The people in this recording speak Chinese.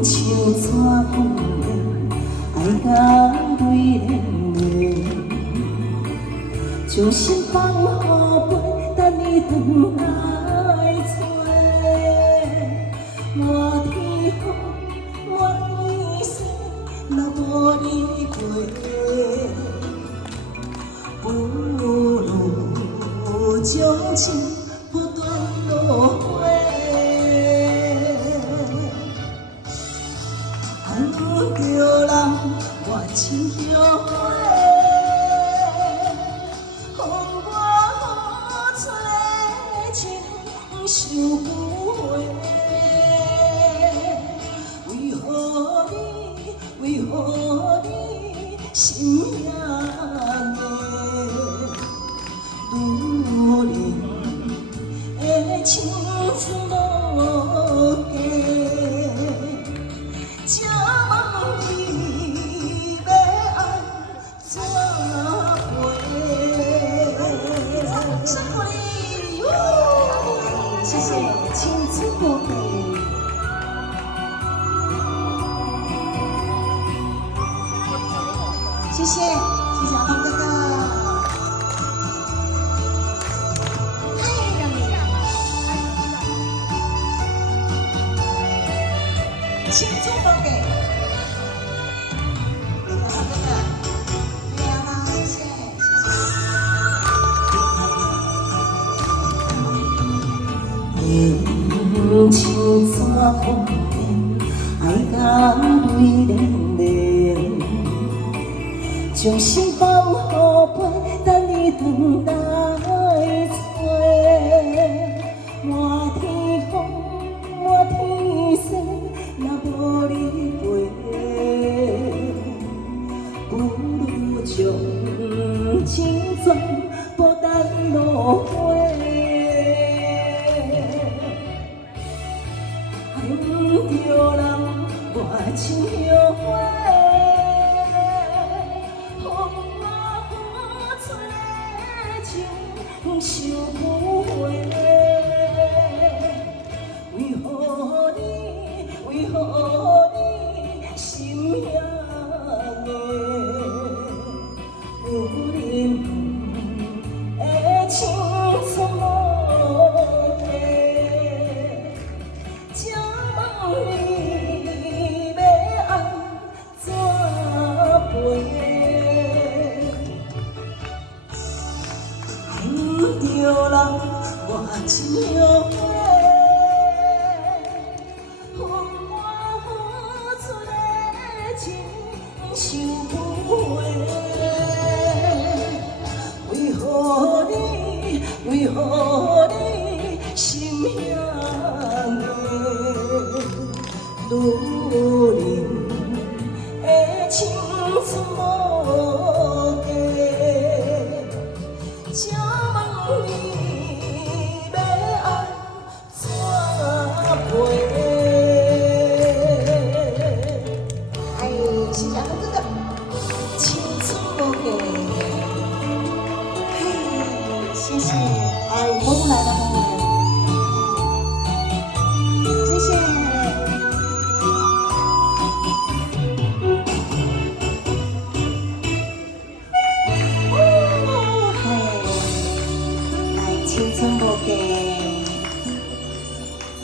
像山风凉，爱甲泪连连，将心放予飞，等你回来找。满天风，满天雪，若无你陪，不如将情不断落花。恨着人，我亲着花，予我付出的情收不回。为何你，为何你心遐硬？女人的青春无价。请问你要爱怎陪？谢谢，青春不配。谢谢，谢谢阿峰哥哥。青春不给，对呀，哥哥，对呀，谢谢，像山风凉，爱甲泪连连，将心放予飞，等你回来找。满天风，满天雪。若无你陪，不如将情全不等落花。恨着人，我亲着花，予我付出的情收不回。为何你，为何你心遐硬？女人的青春无价，请问你要爱怎陪？恨着人，我亲着花。收不回，为何你，为何你心遐硬？女人的青春无价，请问你要爱怎陪？谢谢阿哥哥，青春无价，嘿，谢谢，哎，风来了，谢谢，嘿，哎，青春无价。